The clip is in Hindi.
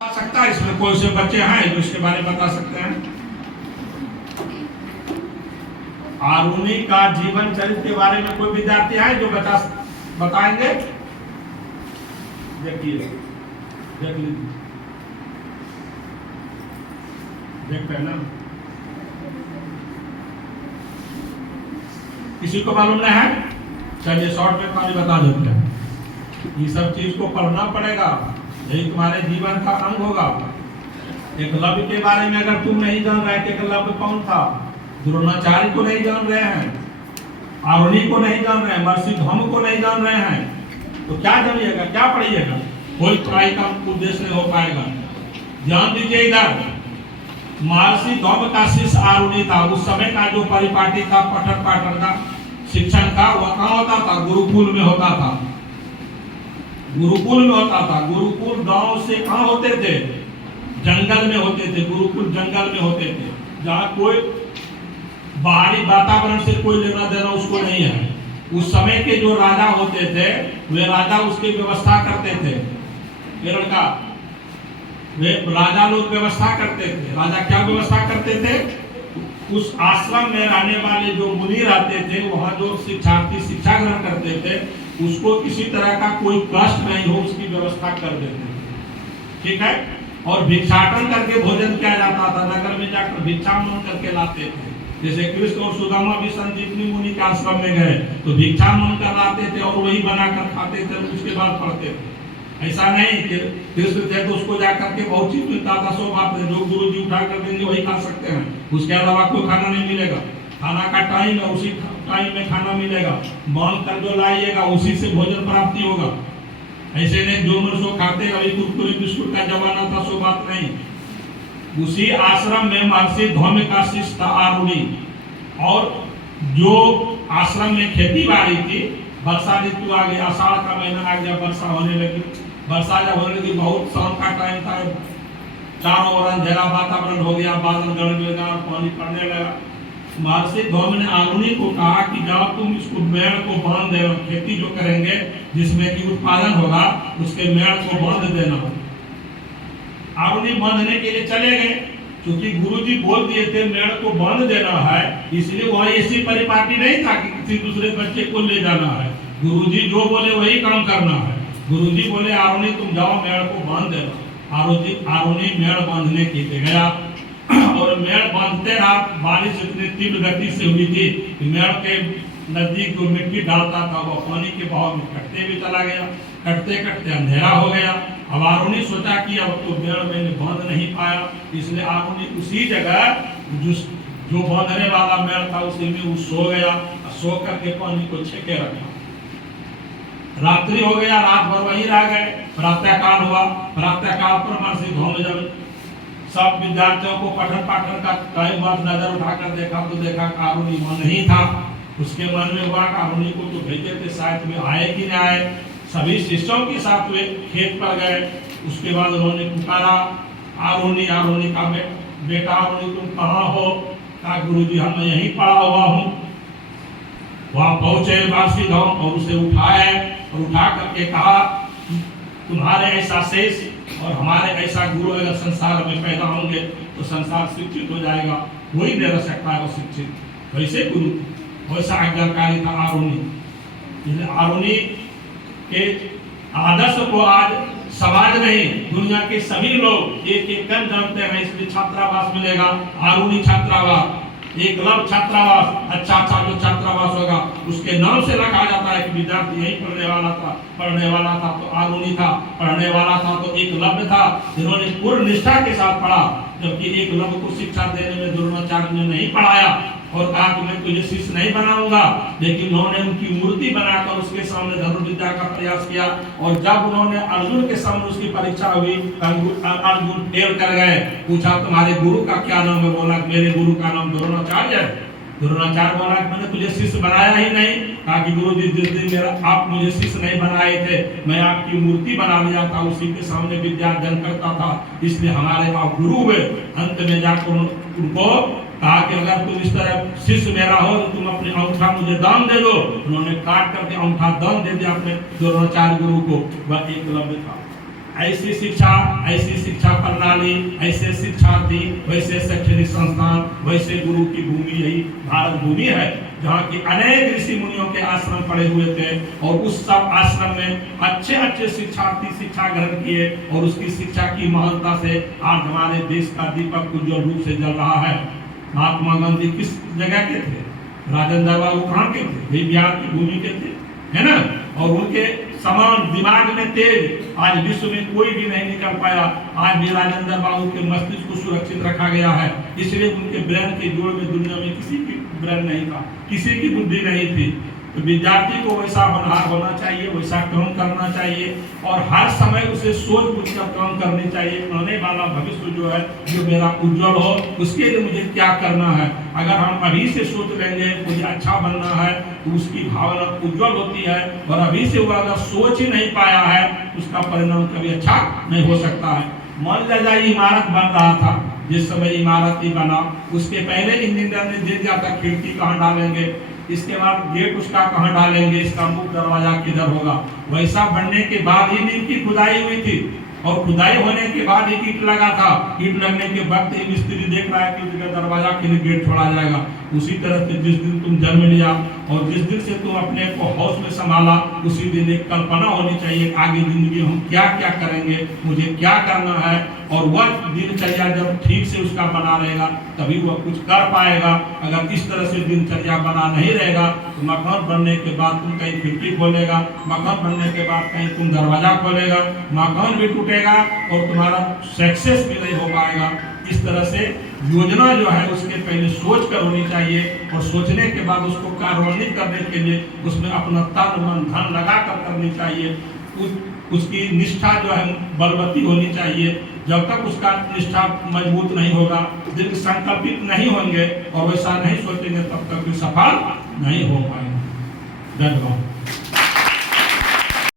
बता सकता है? इसमें कोई से बच्चे हैं जो इसके बारे में बता सकते हैं? आरुणि का जीवन चरित्र के बारे में कोई विद्यार्थी है जो बताएंगे? देखिए, देख लीजिए, देखते हैं ना। किसी को मालूम नहीं है? चलिए शॉर्ट में खाली बता देते हैं। ये सब चीज को पढ़ना पड़ेगा, यही तुम्हारे जीवन का अंग होगा। एकलव्य के बारे में अगर तुम नहीं जान रहे थे, एकलव्य कौन था? द्रोणाचार्य को नहीं जान रहे हैं, आरुणि को नहीं जान रहे हैं, महर्षि धौम को नहीं जान रहे हैं, तो क्या जानिएगा, क्या पढ़िएगा? कोई पढ़ाई का उद्देश्य नहीं हो पाएगा। ध्यान दीजिए इधर, महर्षि धौम का शिष्य आरुणि था। उस समय का जो परिपाटी था, पठन पाठन का शिक्षण का, वह कहाँ होता था? गुरुकुल में होता था। गुरुकुल में होता था। गुरुकुल गांव से कहाँ होते थे? जंगल में होते थे। गुरुकुल जंगल में होते थे, जहाँ कोई बाहरी वातावरण से कोई लेना देना उसको नहीं है। उस समय के जो राजा होते थे, वे राजा उसकी व्यवस्था करते थे। केरल का वे राजा लोग व्यवस्था करते थे। राजा क्या व्यवस्था करते थे? उस आश्रम में रहने वाले जो मुनि रहते थे, वहाँ जो शिक्षार्थी शिक्षा ग्रहण करते थे, उसको किसी तरह का कोई कष्ट नहीं हो, उसकी व्यवस्था कर देते थे। ठीक है। और भिक्षाटन करके भोजन किया जाता था। नगर में जाकर भिक्षा मांग करके लाते थे। जैसे कृष्ण और सुदामा भी संजीवनी मुनि के आश्रम में गए तो भिक्षा मांग कर लाते थे और वही बनाकर खाते थे, उसके बाद पढ़ते थे। ऐसा नहीं कि कृष्ण थे तो उसको जाकर के बहुत चीज मिलता था। सो बात है, जो गुरु जी उठा कर देंगे वही खा सकते हैं, उसके अलावा कोई खाना नहीं मिलेगा। खाना का टाइम है, उसी टाइम में खाना मिलेगा। बांध कर जो लाइएगा उसी से भोजन प्राप्ति होगा। ऐसे नहीं जो मन सो खाते, अभी कुरकुरे बिस्कुट का जमाना था, सो बात नहीं। उसी आश्रम में महर्षि धौम का शिष्य था आरुणि। और जो आश्रम में खेती बाड़ी थी, वर्षा ऋतु आ गया, आषाढ़ का महीना आ गया, वर्षा होने लगी। वर्षा जब होने लगी, बहुत शाम का टाइम था, चारों ओर अंधेरा वातावरण हो गया, बादल गड़ने लगा, पानी पड़ने लगा। महर्षि धौम ने आरुणि को कहा कि जाओ तुम इसको मेड़ को बांध देना, खेती जो करेंगे जिसमें कि उत्पादन होगा उसके मेड़ को बांध देना। आरुणि बांधने के लिए चले गए, क्योंकि गुरुजी बोल दिए थे मेड़ को बांध देना है, इसलिए वह ऐसी परिपाटी नहीं था कि किसी दूसरे बच्चे को ले जाना है। गुरुजी जो बोले वही काम करना है। गुरुजी बोले आरुणि तुम जाओ मेड़ को बांध देना। आरुणि मेड़ बांधने के लिए गया और मेड़ बांधते रहा। बारिश इतनी तीव्र गति से हुई थी कि मेड़ के नजदीक जो मिट्टी डालता था वह पानी के बहाव में कटते भी चला गया। कटते कटते अंधेरा हो गया। अब आरुणि सोचा कि अब तो मेड़ मैंने बांध नहीं पाया, इसलिए आरुणि उसी जगह जो बांधने वाला मेड़ था उसी में वो सो गया। सो करके पानी को छेके रखा। रात्रि हो गया, रात भर वहीं रह गए। प्रातःकाल हुआ। प्रातःकाल पर महर्षि धौम जब सब विद्यार्थियों को पठन पाठन का टाइम बाद नजर उठाकर देखा तो देखा आरुणि वहां नहीं था। उसके मन में हुआ कि आरुणि को तो भेजे थे, शायद वे आए कि नहीं आए। सभी शिष्यों के साथ वे खेत पर गए। उसके बाद उन्होंने पुकारा आरुणि, आरुणि का बेटा आरुणि तुम कहाँ हो? कहा गुरुजी हम यहीं पड़ा हुआ हूँ। वहां पहुंचे महर्षि धौम और उसे उठाए और उठा करके कहा तुम्हारे ऐसा शेष और हमारे ऐसा गुरु अगर संसार में पैदा होंगे तो संसार शिक्षित हो जाएगा। वही दे सकता है वो शिक्षित। वैसे गुरु वैसा आज्ञाकारी था आरुणि। आरुणि के आदर्श को आज समाज नहीं, दुनिया के सभी लोग एक एक कर जानते हैं। इसलिए छात्रावास मिलेगा, आरुणि छात्रावास, एकलव्य छात्रावास। अच्छा जो छात्रावास होगा उसके नाम से रखा जाता है कि विद्यार्थी यही पढ़ने वाला था तो आरुणि था, पढ़ने वाला था तो एकलव्य था, जिन्होंने पूर्ण निष्ठा के साथ पढ़ा। जबकि एकलव्य को शिक्षा देने में द्रोणाचार्य ने नहीं पढ़ाया और कहा कि मैं तुझे शिष्य नहीं बनाऊंगा, लेकिन उन्होंने उनकी मूर्ति बनाकर उसके सामने धनुर्विद्या का प्रयास किया। और जब उन्होंने अर्जुन के सामने उसकी परीक्षा हुई, अर्जुन फेल कर गए। पूछा तुम्हारे गुरु का क्या नाम है? बोला मेरे गुरु का नाम द्रोणाचार्य है। द्रोणाचार्य बोला कि मैंने तुझे शिष्य बनाया ही नहीं। कहा कि गुरुजी जिस दिन मेरा आप मुझे शिष्य नहीं बनाए थे, मैं आपकी मूर्ति बना लिया था, उसी के सामने विद्या अध्ययन करता था, इसलिए हमारे आप गुरु हुए। अंत में जाकर उनको कहा कि अगर तुम इस तरह शिष्य मेरा हो तो तुम अपने अंगूठा मुझे दान दे दो। उन्होंने काट करके अंगूठा दान दे दिया अपने द्रोणाचार्य गुरु को। वह एकलव्य था। ऐसी शिक्षा प्रणाली, ऐसे शिक्षार्थी, वैसे शैक्षणिक संस्थान, वैसे गुरु की भूमि यही भारत भूमि है, जहाँ की अनेक ऋषि मुनियों के आश्रम पड़े हुए थे और उस सब आश्रम में अच्छे अच्छे शिक्षार्थी शिक्षा ग्रहण किए और उसकी शिक्षा की महानता से आज हमारे देश का दीपक उज्ज्वल रूप से जल रहा है। महात्मा गांधी किस जगह के थे? राजेंद्र बाबू कहाँ के थे? ये बिहार की भूमि के थे, है ना। और उनके समान दिमाग में तेज आज विश्व में कोई भी नहीं निकल पाया। आज भी राजेंद्र बाबू के मस्तिष्क को सुरक्षित रखा गया है, इसलिए उनके ब्रेन के जोड़ में दुनिया में किसी की ब्रेन नहीं था, किसी की बुद्धि नहीं थी। तो विद्यार्थी को वैसा होनहार होना चाहिए, वैसा काम करना चाहिए और हर समय उसे सोच बुझकर काम करनी चाहिए। आने वाला भविष्य जो है जो मेरा उज्जवल हो, उसके लिए मुझे क्या करना है। अगर हम अभी से सोच लेंगे मुझे अच्छा बनना है तो उसकी भावना उज्जवल होती है, और अभी से वो अगर सोच ही नहीं पाया है उसका परिणाम कभी अच्छा नहीं हो सकता है। मान लिया जाए इमारत बन रहा था, जिस समय इमारत ही बना उसके पहले इंजीनियर ने दे दिया था खिड़की कहाँ डालेंगे, इसके बाद गेट उसका कहाँ डालेंगे, इसका मुख्य दरवाजा किधर होगा। वैसा बनने के बाद ही नींव की खुदाई हुई थी और खुदाई होने के बाद ही ईंट लगा था। ईंट लगने के वक्त ही मिस्त्री देख रहा है कि उसका दरवाजा के लिए गेट छोड़ा जाएगा। उसी तरह से जिस दिन तुम जन्म लिया और जिस दिन से तुम अपने को होश में संभाला, उसी दिन एक कल्पना होनी चाहिए आगे जिंदगी हम क्या क्या करेंगे, मुझे क्या करना है। और वह दिनचर्या जब ठीक से उसका बना रहेगा तभी वह कुछ कर पाएगा। अगर इस तरह से दिनचर्या बना नहीं रहेगा तो मकान बनने के बाद तुम कहीं खिड़की खोलेगा, मकान बनने के बाद कहीं तुम दरवाजा खोलेगा, मकान भी टूटेगा और तुम्हारा सक्सेस भी नहीं हो पाएगा। इस तरह से योजना जो है उसके पहले सोच कर होनी चाहिए और सोचने के बाद उसको कार्यान्वित करने के लिए उसमें अपना तन मन धन लगा कर करनी चाहिए। उसकी निष्ठा जो है बलवती होनी चाहिए। जब तक उसका निष्ठा मजबूत नहीं होगा, दृढ़ संकल्पित नहीं होंगे और वैसा नहीं सोचेंगे तब तक भी सफल नहीं हो पाएंगे। धन्यवाद।